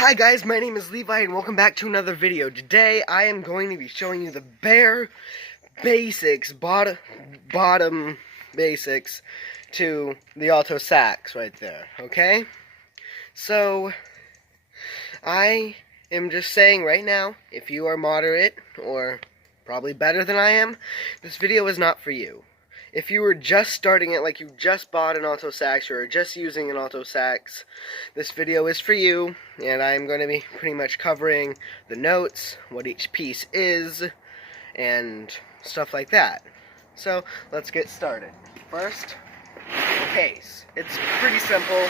Hi guys, my name is Levi and welcome back to another video. Today I am going to be showing you the bare basics, bottom basics to the alto sax right there, okay? So, I am just saying right now, if you are moderate or probably better than I am, this video is not for you. If you were just starting it, like you just bought an alto sax or are just using an alto sax, this video is for you, and I'm going to be pretty much covering the notes, what each piece is, and stuff like that. So, let's get started. First, the case. It's pretty simple.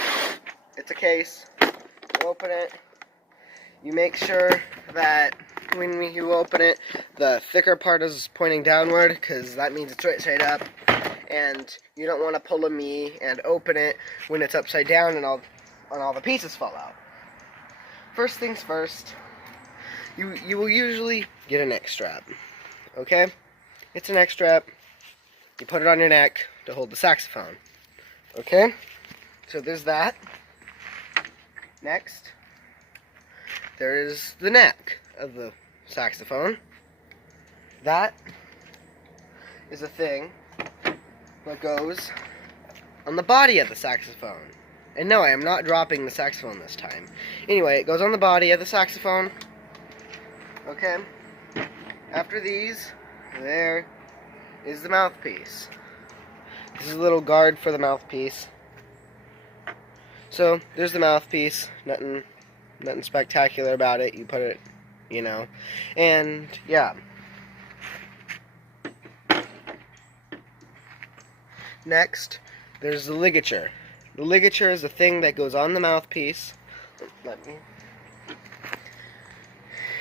It's a case. You open it. You make sure that when you open it, the thicker part is pointing downward, because that means it's right side up. And you don't want to pull a me and open it when it's upside down and all the pieces fall out. First things first, you will usually get a neck strap. Okay? It's a neck strap. You put it on your neck to hold the saxophone. Okay? So there's that. Next, there is the neck of the saxophone. That is a thing that goes on the body of the saxophone. And no, I am not dropping the saxophone this time. Anyway, it goes on the body of the saxophone. Okay? After these, there is the mouthpiece. This is a little guard for the mouthpiece. So, there's the mouthpiece. Nothing spectacular about it. You put it, and yeah. Next, there's the ligature. The ligature is a thing that goes on the mouthpiece.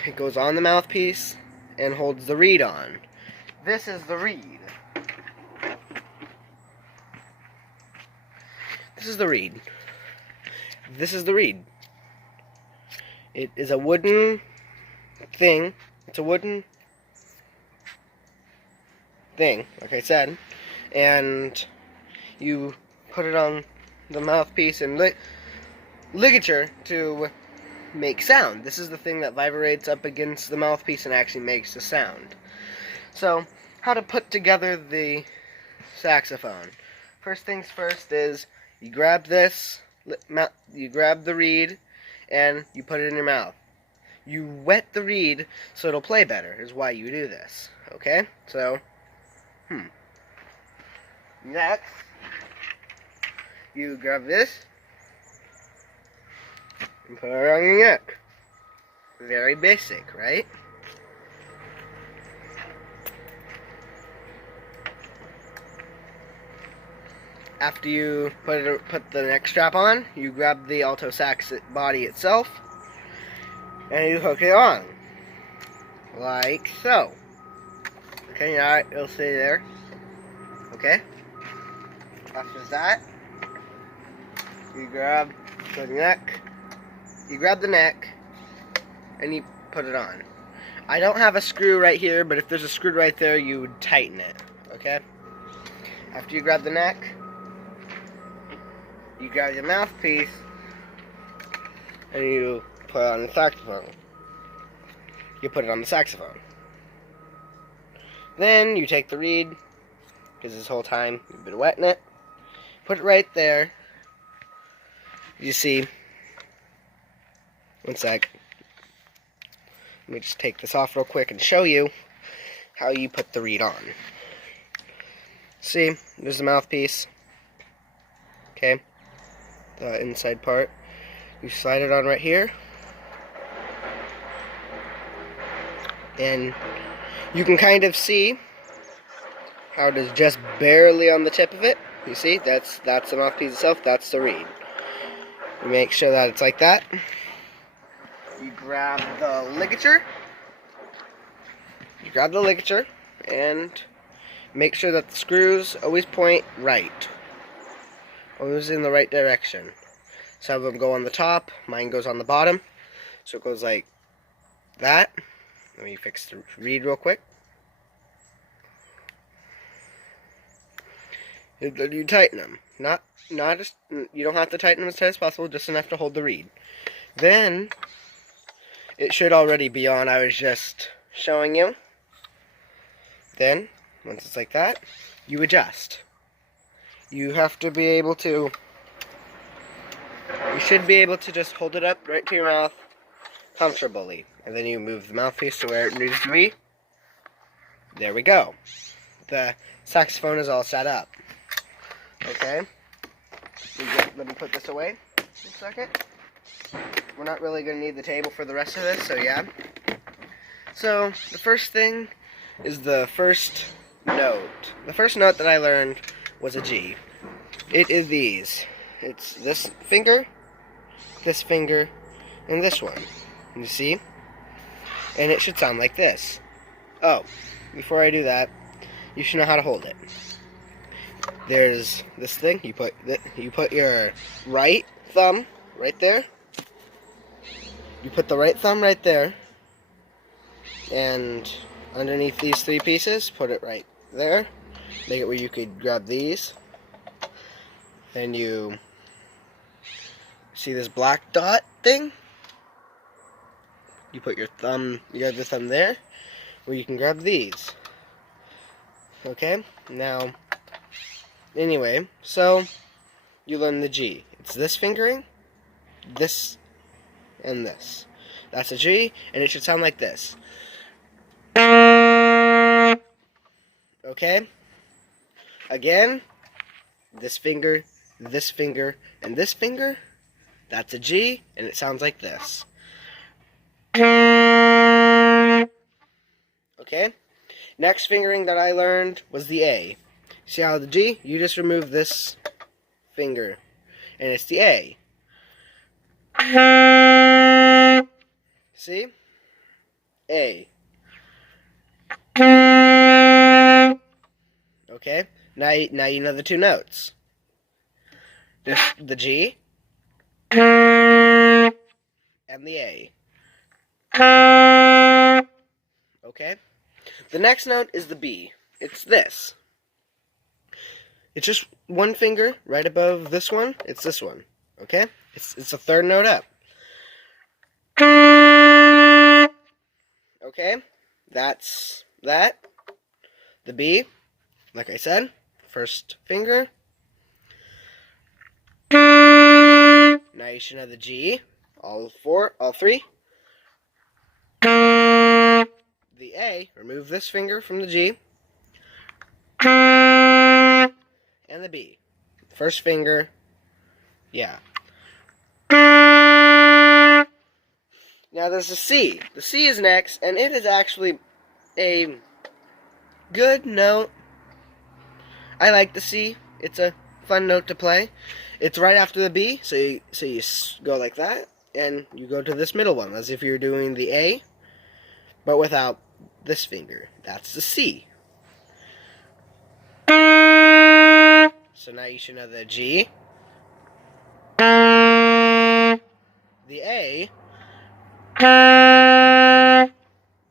It goes on the mouthpiece and holds the reed on. This is the reed. This is the reed. This is the reed. It is a wooden thing. It's a wooden thing, like I said. And you put it on the mouthpiece and ligature to make sound. This is the thing that vibrates up against the mouthpiece and actually makes a sound. So, how to put together the saxophone. First things first is you grab this, you grab the reed, and you put it in your mouth. You wet the reed so it'll play better, is why you do this. Okay? So, Next, you grab this and put it around your neck. Very basic, right? After you put the neck strap on, you grab the alto sax body itself and you hook it on. Like so. Okay, now it'll stay there. Okay? After that, you grab the neck, and you put it on. I don't have a screw right here, but if there's a screw right there, you would tighten it, okay? After you grab the neck, you grab your mouthpiece, and you put it on the saxophone. You put it on the saxophone. Then you take the reed, because this whole time you've been wetting it. Put it right there. You see. One sec. Let me just take this off real quick and show you how you put the reed on. See, there's the mouthpiece. Okay. The inside part. You slide it on right here. And you can kind of see how it is just barely on the tip of it. You see, that's the mouthpiece itself, that's the reed. You make sure that it's like that. You grab the ligature. And make sure that the screws always point right. Always in the right direction. Some of them go on the top, mine goes on the bottom. So it goes like that. Let me fix the reed real quick. You tighten them. You don't have to tighten them as tight as possible, just enough to hold the reed. Then it should already be on. I was just showing you. Then, once it's like that, you adjust. You have to be able to, you should be able to just hold it up right to your mouth comfortably. And then you move the mouthpiece to where it needs to be. There we go. The saxophone is all set up. Okay? Let me put this away a second. We're not really going to need the table for the rest of this, so yeah. So, the first thing is the first note. The first note that I learned was a G. It is these. It's this finger, and this one. You see? And it should sound like this. Oh, before I do that, you should know how to hold it. There's this thing. You put your right thumb right there. You put the right thumb right there, and underneath these three pieces, put it right there. Make it where you could grab these. Then you see this black dot thing? You put your thumb, you have the thumb there, where you can grab these. Okay? Now, anyway, so you learn the G. It's this fingering, this, and this. That's a G, and it should sound like this. Okay? Again, this finger, and this finger. That's a G, and it sounds like this. Okay? Next fingering that I learned was the A. See how the G? You just remove this finger, and it's the A. See? A. Okay? Now you know the two notes. The G and the A. Okay? The next note is the B. It's this. It's just one finger right above this one. It's this one. Okay? It's a third note up. Okay? That's that. The B, like I said, first finger. Now you should know the G. All three. The A, remove this finger from the G. And the B. First finger. Yeah. Now there's the C. The C is next, and it is actually a good note. I like the C. It's a fun note to play. It's right after the B, so you go like that, and you go to this middle one, as if you're doing the A, but without this finger. That's the C. So now you should know the G, the A,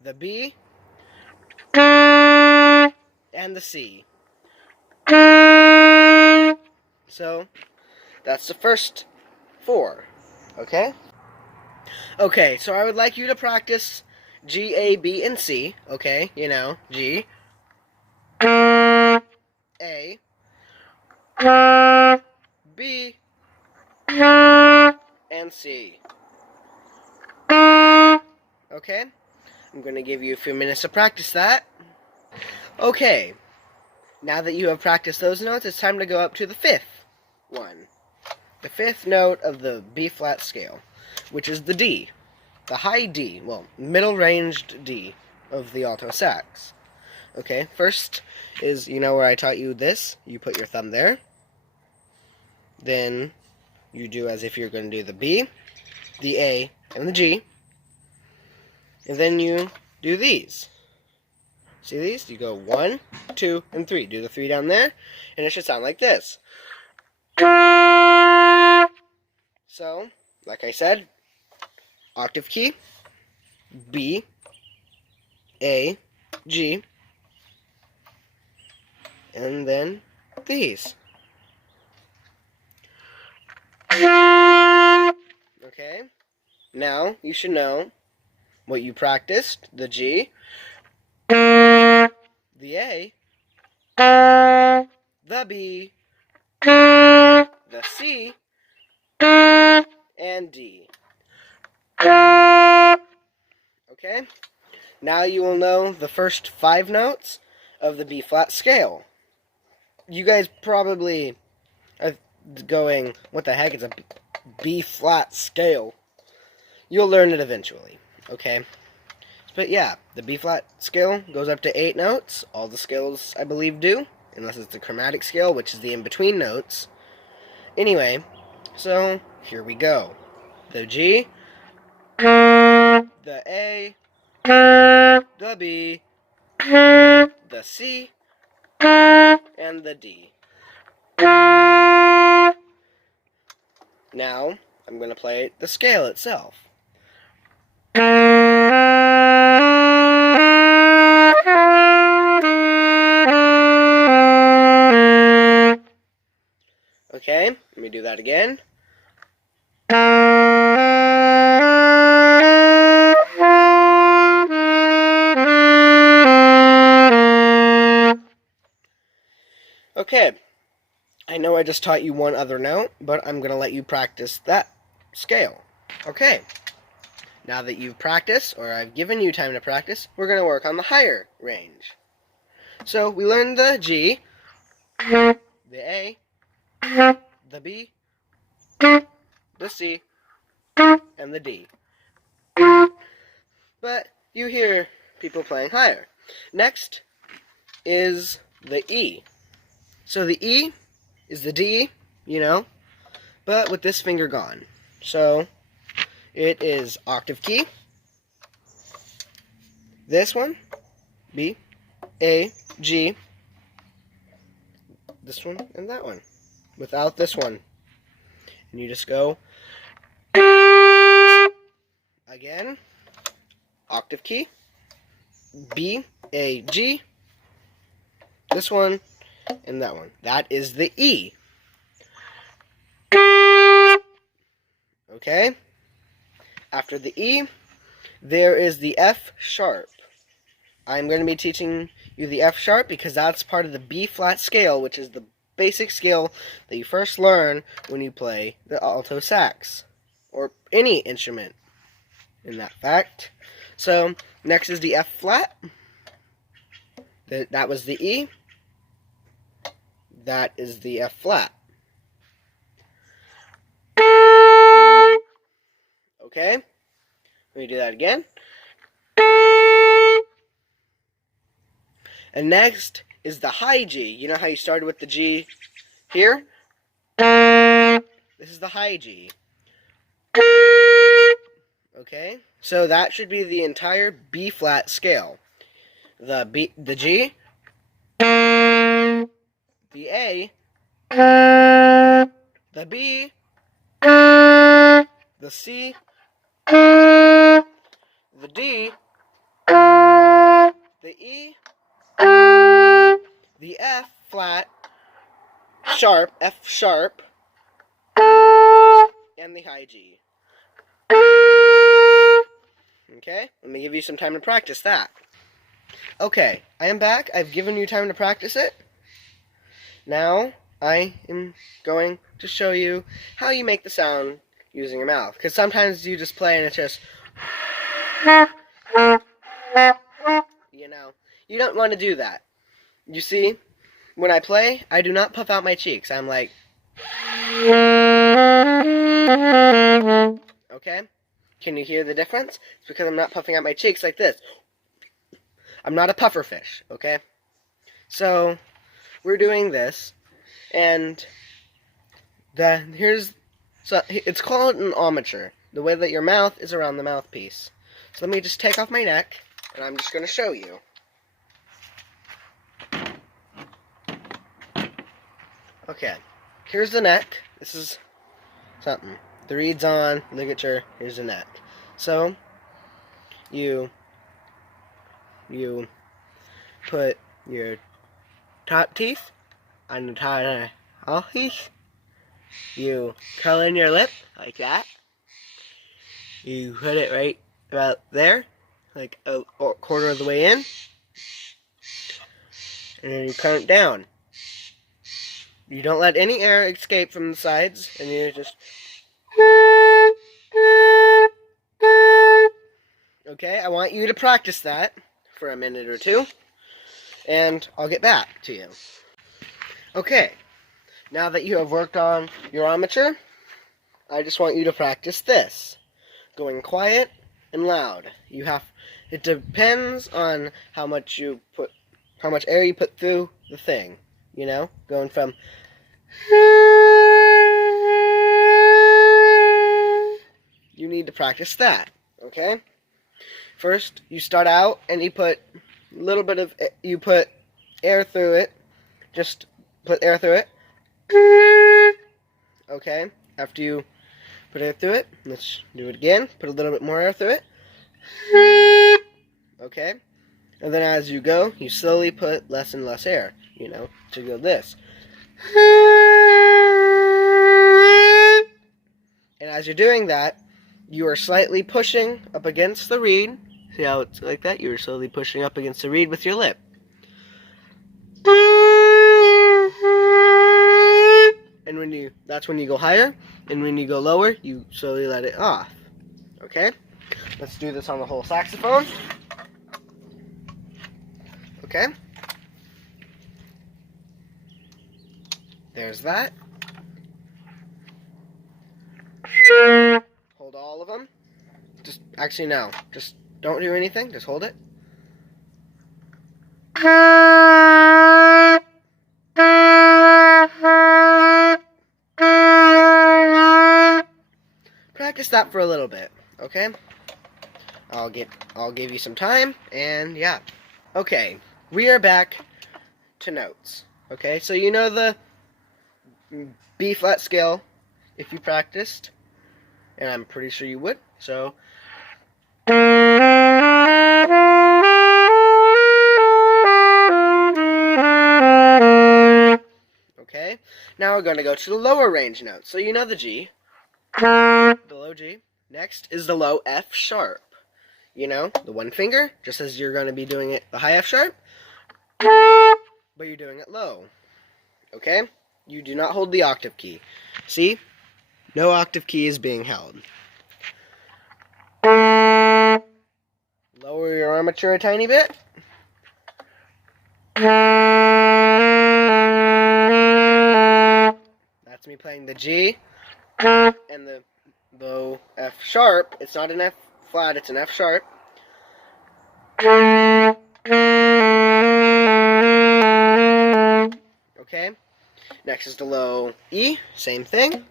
the B, and the C. So, that's the first four, okay? Okay, so I would like you to practice G, A, B, and C, okay? You know, G, A, B, and C. Okay? I'm going to give you a few minutes to practice that. Okay. Now that you have practiced those notes, it's time to go up to the fifth one. The fifth note of the B-flat scale, which is the D. The high D, well, middle-ranged D of the alto sax. Okay, first is, you know where I taught you this? You put your thumb there. Then you do as if you're going to do the B, the A, and the G. And then you do these. See these? You go 1, 2, and 3. Do the 3 down there, and it should sound like this. So, like I said, octave key, B, A, G, and then these. Okay? Now you should know what you practiced: the G, the A, the B, the C, and D. Okay? Now you will know the first 5 notes of the B-flat scale. You guys probably are going, what the heck is a B-flat scale? You'll learn it eventually, okay? But yeah, the B-flat scale goes up to 8 notes. All the scales, I believe, do, unless it's the chromatic scale, which is the in-between notes. Anyway, so here we go. The G, the A, the B, the C, and the D. Now, I'm going to play the scale itself. Okay, let me do that again. Okay, I know I just taught you one other note, but I'm going to let you practice that scale. Okay, now that you've practiced, or I've given you time to practice, we're going to work on the higher range. So, we learned the G, the A, the B, the C, and the D. But you hear people playing higher. Next is the E. So the E is the D, you know, but with this finger gone. So it is octave key. This one, B, A, G. This one and that one. Without this one. And you just go again. Octave key. B, A, G. This one and that one. That is the E. Okay? After the E, there is the F sharp. I'm going to be teaching you the F sharp because that's part of the B flat scale, which is the basic scale that you first learn when you play the alto sax, or any instrument, in that fact. So, next is the F flat. That was the E. That is the F flat. Okay? Let me do that again. And next is the high G. You know how you started with the G here? This is the high G. Okay? So that should be the entire B flat scale. The G, the A, the B, the C, the D, the E, the F flat, sharp, F sharp, and the high G. Okay, let me give you some time to practice that. Okay, I am back. I've given you time to practice it. Now, I am going to show you how you make the sound using your mouth. Because sometimes you just play and it's just... You know, you don't want to do that. You see, when I play, I do not puff out my cheeks. I'm like... Okay? Can you hear the difference? It's because I'm not puffing out my cheeks like this. I'm not a puffer fish, okay? So, we're doing this, and it's called an armature, the way that your mouth is around the mouthpiece. So let me just take off my neck, and I'm just going to show you. Okay, here's the neck. This is something. The reed's on, ligature, here's the neck. So, you put your top teeth on the top of all teeth. You curl in your lip like that. You put it right about there, like a quarter of the way in, and then you count down. You don't let any air escape from the sides, and you just... Okay, I want you to practice that for a minute or two, and I'll get back to you. Okay, now that you have worked on your armature, I just want you to practice this. Going quiet and loud. It depends on how much air you put through the thing. You know, going from... You need to practice that, okay? First, you start out and you put air through it. Just put air through it. Okay? After you put air through it, let's do it again. Put a little bit more air through it. Okay? And then as you go, you slowly put less and less air, you know, to go this. And as you're doing that, you are slightly pushing up against the reed. See how it's like that? You're slowly pushing up against the reed with your lip. And that's when you go higher, and when you go lower, you slowly let it off. Okay? Let's do this on the whole saxophone. Okay? There's that. Hold all of them. Actually, no. Just don't do anything. Just hold it. Practice that for a little bit, okay? I'll give you some time, and yeah. Okay, we are back to notes. Okay, so you know the B flat scale if you practiced, and I'm pretty sure you would. So okay, now we're going to go to the lower range notes. So you know the G, the low G. Next is the low F sharp. You know, the one finger, just as you're going to be doing it the high F sharp, but you're doing it low. Okay? You do not hold the octave key. See? No octave key is being held. Lower your armature a tiny bit. That's me playing the G and the low F sharp. It's not an F flat, it's an F sharp. Okay? Next is the low E, same thing.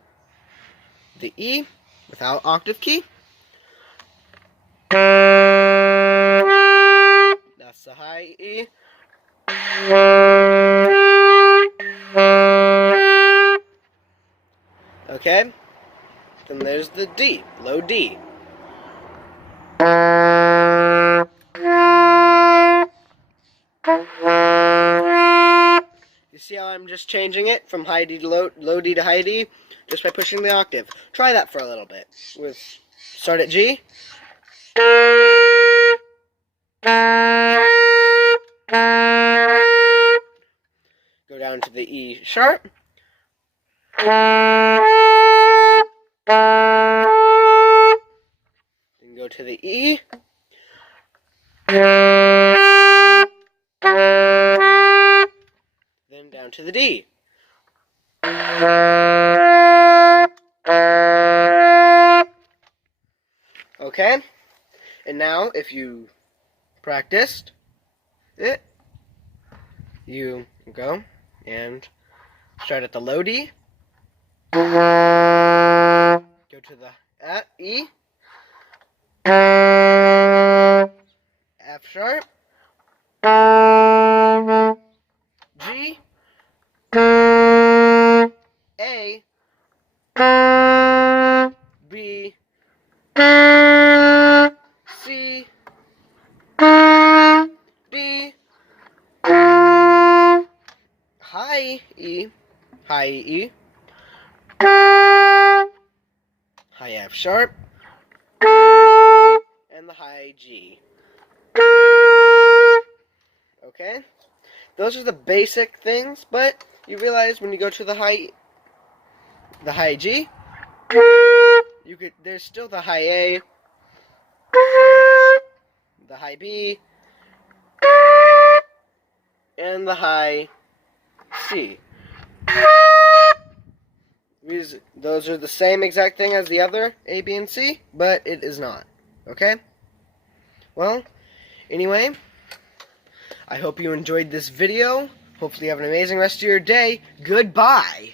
The E without octave key. That's the high E. Okay? Then there's the D, low D. You see how I'm just changing it from high D to low D to high D? Just by pushing the octave. Try that for a little bit. Start at G. Go down to the E sharp. Then go to the E. Then down to the D. Okay? And now, if you practiced it, you go and start at the low D. Go to the E. F sharp. G. A. B. C. D. High E. High E. High F sharp. and the high G. Okay? Those are the basic things, but you realize when you go to the high G, there's still the high A, the high B, and the high C. Those are the same exact thing as the other A, B, and C, but it is not. Okay? Well, anyway, I hope you enjoyed this video. Hopefully you have an amazing rest of your day. Goodbye!